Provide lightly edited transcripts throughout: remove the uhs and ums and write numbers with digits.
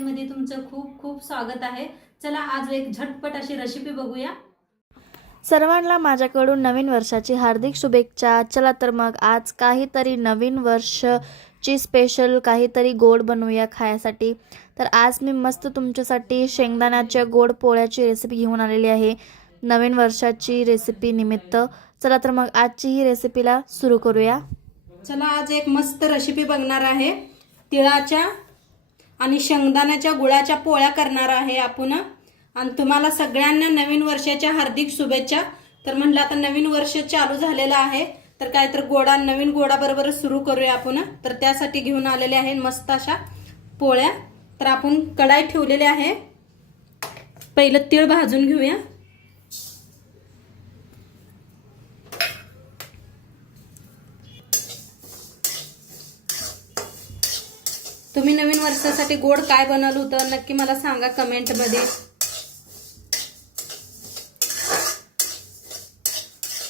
मध्ये तुमचं खूप खूप स्वागत आहे। चला आज एक झटपट अशी रेसिपी बघूया। सर्वांना माझ्याकडून नवीन वर्षाची हार्दिक शुभेच्छा। चला तर मग आज काहीतरी नवीन वर्षची स्पेशल काहीतरी गोड बनवूया खाण्यासाठी। तर आज मी मस्त तुमच्यासाठी शेंगदाण्याच्या गोड पोळ्याची रेसिपी घेऊन आलेली आहे नवीन वर्षाची रेसिपी निमित्त। चला तर मग आजची ही रेसिपीला सुरू करूया। चला आज एक मस्त रेसिपी बघणार आहे। तिळाच्या आणि शेंगदाण्याच्या गुळाच्या पोळ्या करणार आहे आपण। आणि तुम्हाला सगळ्यांना नवीन वर्षाच्या हार्दिक शुभेच्छा। तर म्हटलं आता नवीन वर्ष चालू झालेलं आहे तर काय तर नवीन गोडाबरोबर सुरू करूया आपण। तर त्यासाठी घेऊन आलेले आहे मस्त अशा पोळ्या। तर आपण कढाई ठेवलेली आहे, पहिलं तीळ भाजून घेऊया। तुम्ही नवीन वर्षासाठी गोड काय बनवलं होतं नक्की मला सांगा कमेंट मध्ये।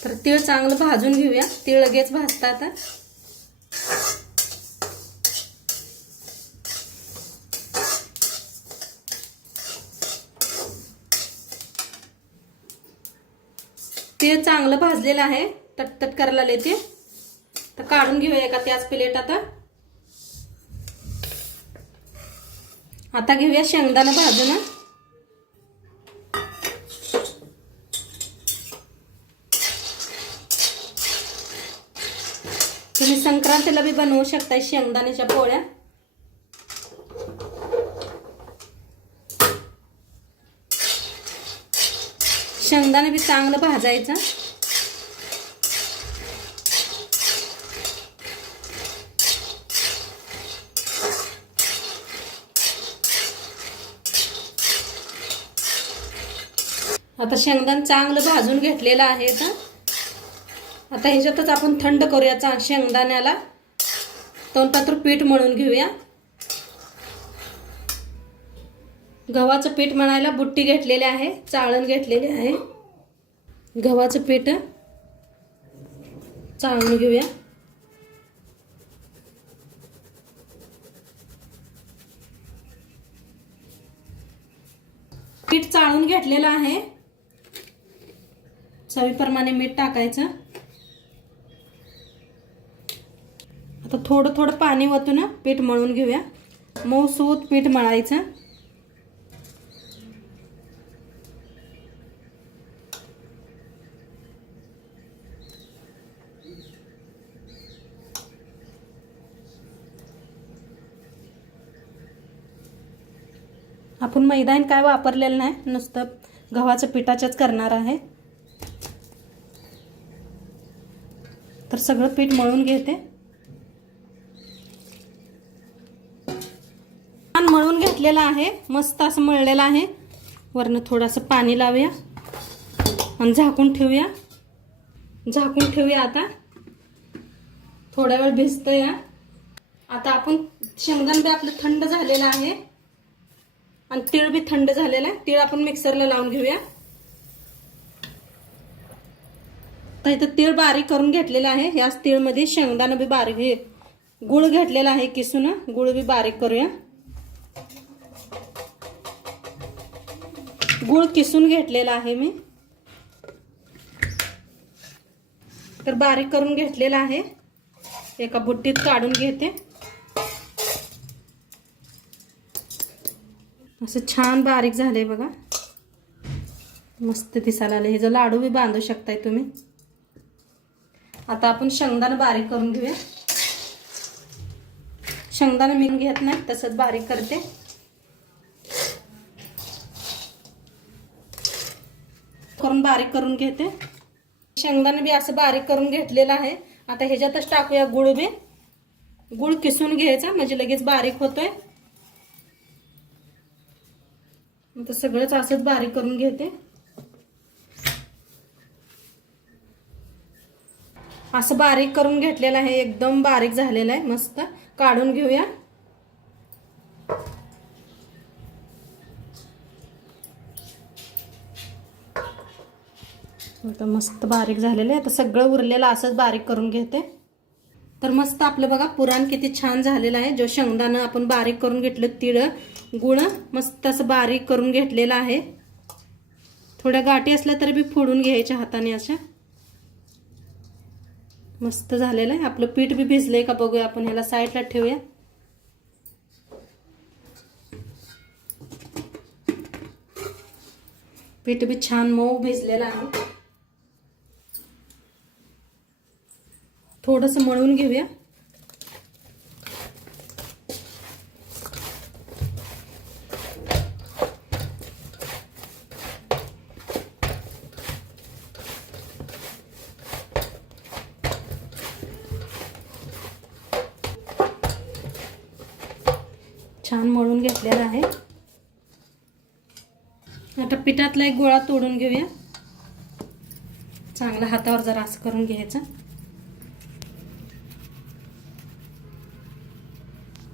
तर तीळ चांगलं भाजून घेऊया, तीळ लगेच भाजतात। तीळ चांगलं भाजलेलं आहे, तटतट करायला लागले ते। तर काढून घेऊया एका त्याच प्लेटात। आता घेऊया शेंगदाणा भाजून। तुम्ही संक्रांतीला भी बनवू शकता शेंगदाण्याच्या पोळ्या। शेंगदाणे भी चांगलं भाजायचं। आता शेंगदाणे चांगलं भाजून घेतलेलं आहे। आता ह्याच्यातच आपण थंड करूया शेंगदाण्याला। तोंडपात्र पीठ मळून घेऊया। गव्हाचं पीठ मळायला बुट्टी घेतलेली आहे, चाळण घेतलेली आहे। गव्हाचं पीठ चाळून घेऊया। पीठ चाळून घेतलेलं आहे, चवीप्रमाणे मीठ टाकायचं। आता थोडं थोडं पाणी ओतून पीठ मळून घेऊया। मऊसूत पीठ मळायचं। आपण मैदान काय वापरलेलं नाही, नुसतं गव्हाच्या पिठाच्याच करणार आहे। तर सगळं पीठ मळून घेते। मळून घेतलेलं आहे, मस्त असं मळलेलं आहे। वरनं थोडंसं पाणी लावूया आणि झाकून ठेवूया। झाकून ठेवूया। आता थोडा वेळ भिजतंय। आता आपण शेंगदाणे बी आपलं थंड झालेलं आहे आणि तीळ बी थंड झालेला आहे। तीळ आपण मिक्सरला लावून घेऊया। तर इथं तीळ बारीक करून घेतलेला आहे। याच तीळ मध्ये शेंगदाणा बी बारीक, गुळ घेतलेला आहे किसून, गुळ बी बारीक करूया। गुळ किसून घेतलेला आहे मी, तर बारीक करून घेतलेला आहे। एका बुट्टीत काढून घेते। असं छान बारीक झालंय बघा, मस्त दिसायला आले। हे जो लाडू बी बांधू शकताय तुम्ही। आता आपण शेंगदाणे बारीक करून घेऊया। शेंगदाणे मी घेत नाही, तसंच बारीक करते। करून बारीक करून घेते। शेंगदाणे बी असं बारीक करून घेतलेलं आहे। आता ह्याच्यातच टाकूया गुळ बी। गुळ किसून घ्यायचा म्हणजे लगेच बारीक होतोय। आता सगळंच असंच बारीक करून घेते। असं बारीक करून घेतलेलं आहे, एकदम बारीक झालेलं आहे। मस्त काढून घेऊया। आता मस्त बारीक झालेलं आहे। आता सगळं उरलेलं असंच बारीक करून घेते। तर मस्त आपलं बघा पुरण किती छान झालेलं आहे. जो शेंगदाणा आपण बारीक करून घेतलं, तीळ गुळ मस्त असं बारीक करून घेतलेलं आहे. थोड्या गाठी असल्या तरी बी फोडून घ्यायच्या हाताने अशा. मस्त झालेलं आहे. आपलं पीठ बी भिजलंय का बघूया आपण. ह्याला साईडला ठेवूया. पीठ बी छान मऊ भिजलेलं आहे. थोडंसं मळून घेऊया. छान मळून घेतलेला आहे. आता पिठातला एक गोळा तोडून घेऊया. चांगला हातावर जरा असं करून घ्यायचं.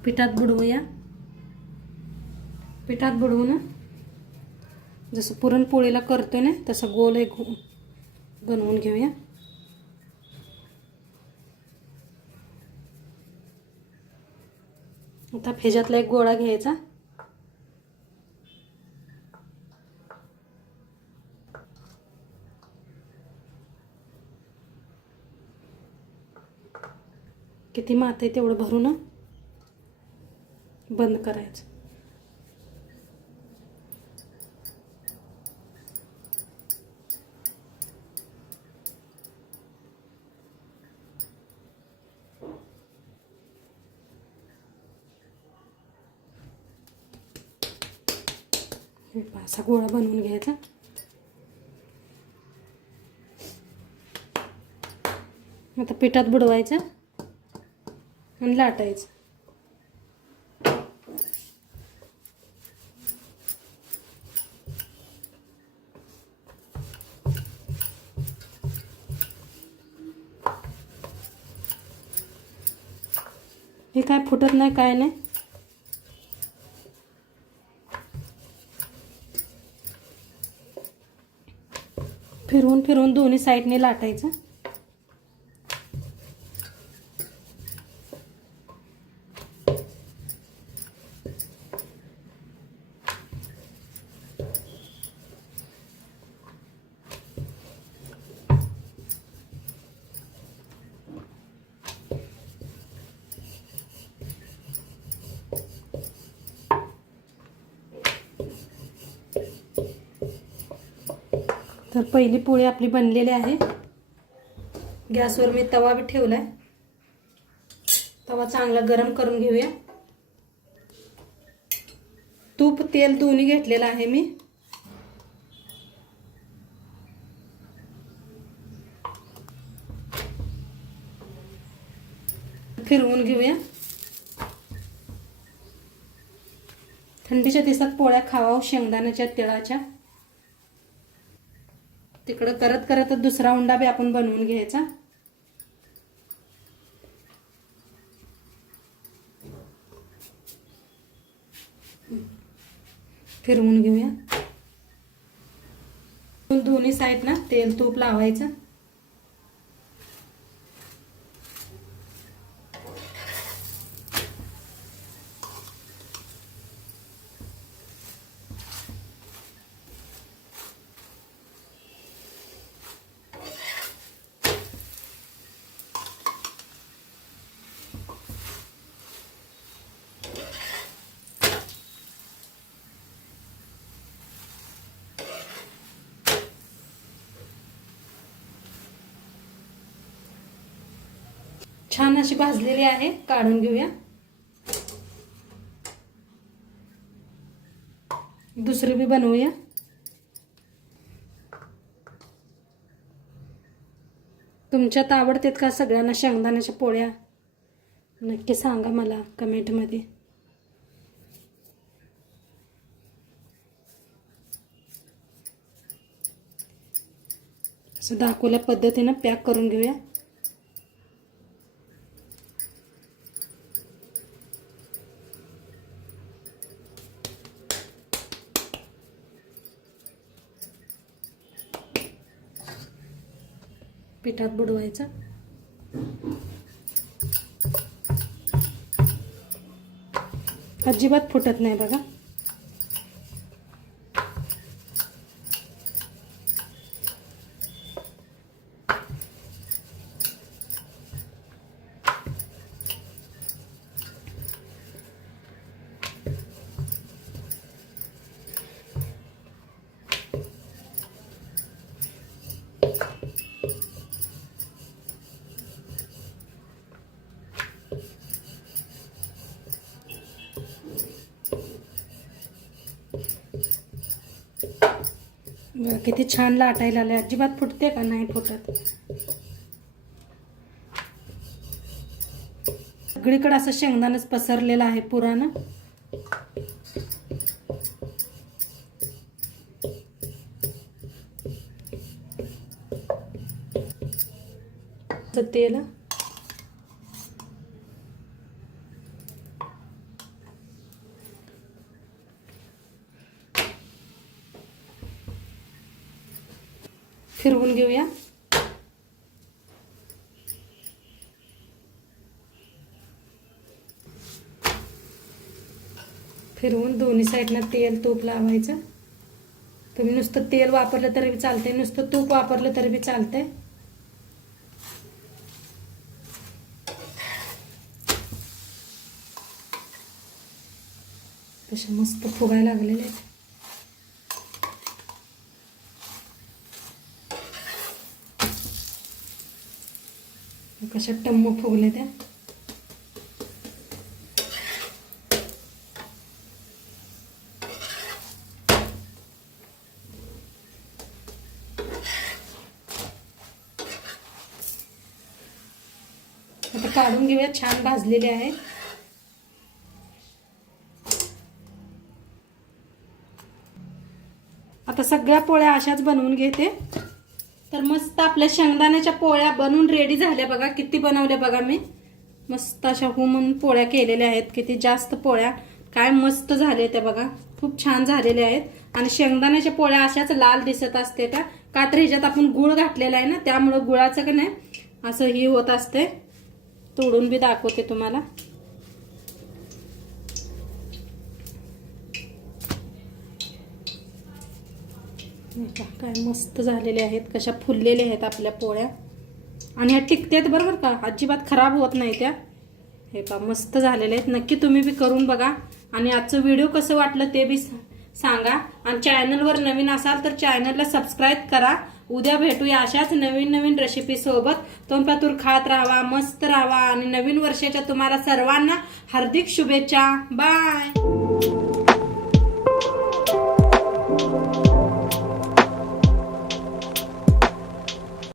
पिठात बुडवूया. पिठात बुडवून जसं पुरणपोळीला करतोय ना तसं गोल एक बनवून घेऊया. आता ह्याच्यातला एक गोळा घ्यायचा. किती मात आहे तेवढं भरून बंद करायचं. असा गोळा बनवून घ्यायचा. आता पिठात बुडवायचं आणि लाटायचं. हे काय फुटत नाही, काय नाही. फिरवून फिरवून दोन्ही साईडने लाटायचं. तर पहिली पोळी आपली बनलेली आहे. गॅसवर मी तवा बी ठेवलाय. तवा चांगला गरम करून घेऊया. तूप तेल दोन्ही घेतलेलं आहे मी. फिरवून घेऊया. थंडीच्या दिवसात पोळ्या खावा शेंगदाण्याच्या तिळाच्या. तिकडं करत करत दुसरा उंडा बी आपण बनवून घ्यायचा. फिरवून घेऊया. दोन्ही साईड ना तेल तूप लावायचं. छान अशी भाजलेली आहे. काढून घेऊया. दुसरी बी बनवूया. तुमच्यात आवडतात का सगळ्यांना शेंगदाण्याच्या पोळ्या? नक्की सांगा मला कमेंटमध्ये. असं दाखवल्या पद्धतीनं पॅक करून घेऊया. पिठात बुडवायचं. अजिबात फुटत नाही बघा. बघा किती छान लाटायला आले. अजिबात फुटते का? नाही फुटत. सगळीकडे असं शेंगदाणेच पसरलेलं आहे पुराण. तेल फिरवून घेऊया. फिरवून दोन्ही साईडला तेल तूप लावायचं. तुम्ही नुसतं तेल वापरलं तरी बी चालतंय, नुसतं तूप वापरलं तरी बी चालतंय. कशा मस्त फुगायला लागलेले आहेत. कशा टम्म फुगले त्या. आता काढून घेऊया. छान भाजलेले आहेत. आता सगळ्या पोळ्या अशाच बनवून घेते. तर मस्त आपल्या शेंगदाण्याच्या पोळ्या बनवून रेडी झाल्या बघा. किती बनवल्या बघा मी. मस्त अशा म्हणून पोळ्या केलेल्या आहेत. किती जास्त पोळ्या. काय मस्त झाले त्या बघा. खूप छान झालेल्या आहेत. आणि शेंगदाण्याच्या पोळ्या अशाच लाल दिसत असते त्या. का तर ह्याच्यात आपण गुळ घातलेला आहे ना, त्यामुळे गुळाचं का नाही असं ही होत असते. तोडून बी दाखवते तुम्हाला. काय मस्त झालेले आहेत. कशा फुललेल्या आहेत आपल्या पोळ्या. आणि ह्या टिकतात बरोबर का. अजिबात खराब होत नाही त्या. हे पहा मस्त झालेले आहेत. नक्की तुम्ही बी करून बघा. आणि आजचं व्हिडिओ कसं वाटलं ते बी सांगा. आणि चॅनलवर नवीन असाल तर चॅनलला सबस्क्राईब करा. उद्या भेटूया अशाच नवीन नवीन रेसिपी सोबत. तोंडपातूर खात राहावा, मस्त राहावा. आणि नवीन वर्षाच्या तुम्हाला सर्वांना हार्दिक शुभेच्छा. बाय.